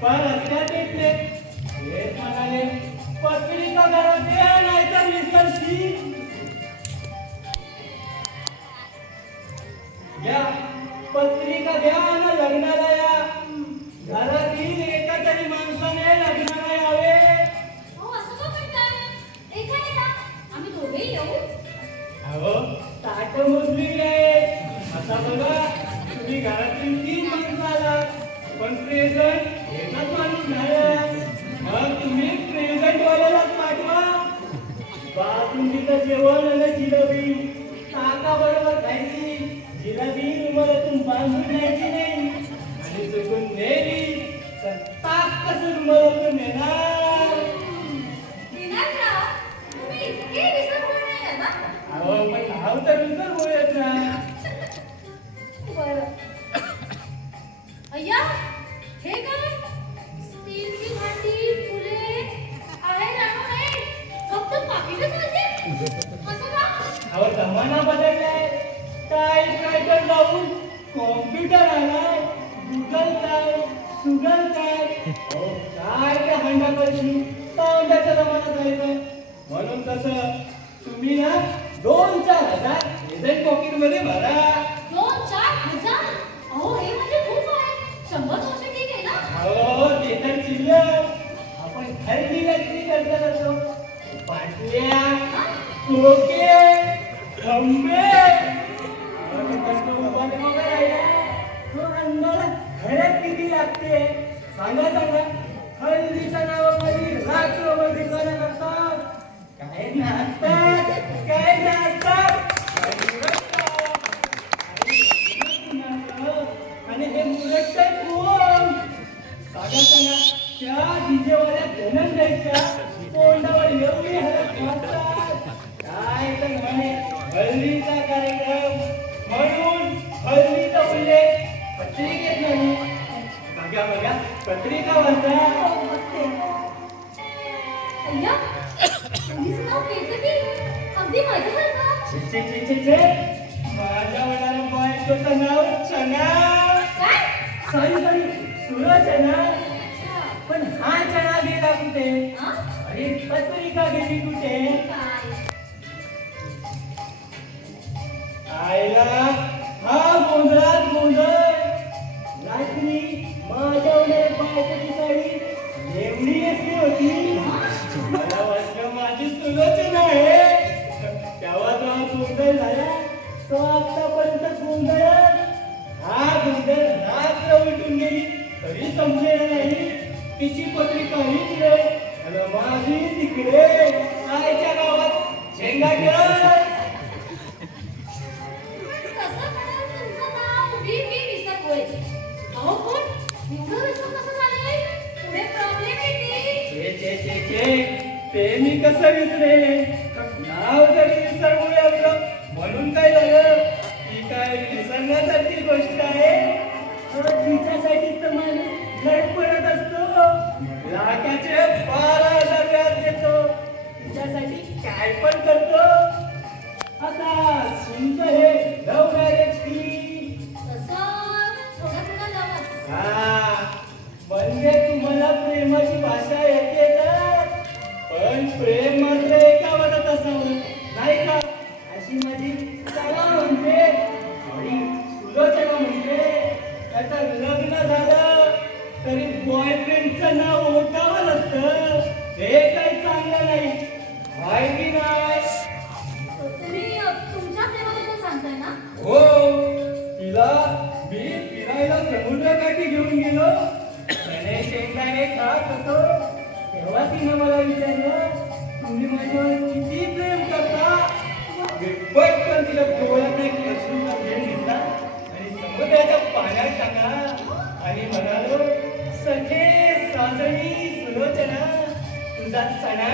पण रस्त्यात भेटले हे म्हणाले पत्रिका घरात द्या नाहीतर विसरशी या पत्रिका द्या ना लग्नाला या घरातील एका तरी माणसाने लग्नाला यावे. हो असं का म्हणताय? एका आम्ही दोघेही येऊ. अहो ताट मोजली आहेत आता बघा तुम्ही घरातील 3 माणसं आलात पण प्रेझेंट एकच माणूस नाही मग तुम्ही प्रेझेंट वाल्यालाच पाठवा. बासुंदीचं जेवण आणि जिलेबी ताका बरोबर खायची. जिलेबी रुमालातून बांधून न्यायची नाही आणि चुकून नेली तर ताक कसं रुमालातून नेणार. तुम्ही इतके विसरले नाही ना. अहो पण नाव तर विसरवूयाच ना. बरं अय्या हे काय स्टीलची भांडी फुले आहे ना नाही फक्त पाकिटच होते असं का. अहो जमाना बदललाय काय तर जाऊन कॉम्प्युटर आलाय गुगल काय सुगल काय अहो काय त्या हंडापाशी तांब्याचा जमाना जायचं म्हणून कसं तुम्ही ना 2-4 हजार प्रेझेंट पॉकेट मध्ये भरा. 2-4 हजार अहो हे म्हणजे खूप आहे. 100 वर्ष ठीक आहे ना. अहो ते तर चिल्लर आपण खरेदीला किती खर्च करतो. बाटल्या टोके खंबे घरात किती लागते सांगा. हल्लीच्या नावामध्ये रात्रभर ठिकाणा करतात. काय नाचतात आणि हे मुरट कोण सांगा त्या डीजेवाल्या धनन द्यायच्या तोंडावर एवढी हरत वाटतात. काय तर म्हणे हल्लीचा कार्यक्रम म्हणून हल्लीचा उल्लेख पत्रिकेत नाही. बघा पत्रिका वाचा. अय्या तुम्हीच नाव केतकी अगदी माझ्यासारखं. छे माझ्या वडिलांना बायकोचं नाव चना. काय सॉरी सुलोचना. पण हा चना गेला कुठे आणि पत्रिका गेली कुठे. आयला हा गोंधळात गोंधळ. रात्री माझ्या बायकोची साडी एवढी नेसली होती मला वाटलं माझी सुलोचना आहे. तेव्हा तो हा गोंधळ झाला तो आतापर्यंत गोंधळ. हा गोंधळ रात्र उलटून गेली तरी संपलेला नाही. तिची पत्रिका इकडे आणि माझी तिकडे आईच्या गावात झेंगा खेळ. ते मी कसं विसरे. नाव जरी विसरमुळे असलं म्हणून काय झालं ही काय विसरण्यासारखी गोष्ट आहे. तिच्यासाठी तर माणूस धडपडत असतो. लाखाचे 12,000 व्याज देतो तिच्यासाठी काय पण करतो. आता तुमचं हे लव्ह मॅरेज की म्हणजे तुम्हाला प्रेमाची भाषा येते तर पण प्रेम मात्र एकावरच असावं नाही का. अशी माझी चला म्हणजे सुलोचना म्हणजे त्याचं लग्न झालं तरी बॉयफ्रेंडचं नाव ओटावर असतं. हे काही चांगलं नाही हाय की नाही. तुम्ही तुमच्या प्रेमाबद्दल सांगताय ना. हो तिला मी फिरायला समुद्रकाठी घेऊन गेलो. त्याने शेंगदाणे खात होतो तेव्हा तिनं मला विचारलं तुम्ही माझ्यावर किती प्रेम करता. मी पटकन तिला डोळ्यात एक लसूणचा घेऊन घेतला आणि समुद्राच्या पाण्यात टाकला आणि म्हणालो सखे साजणी सुलोचना तुझा चणा.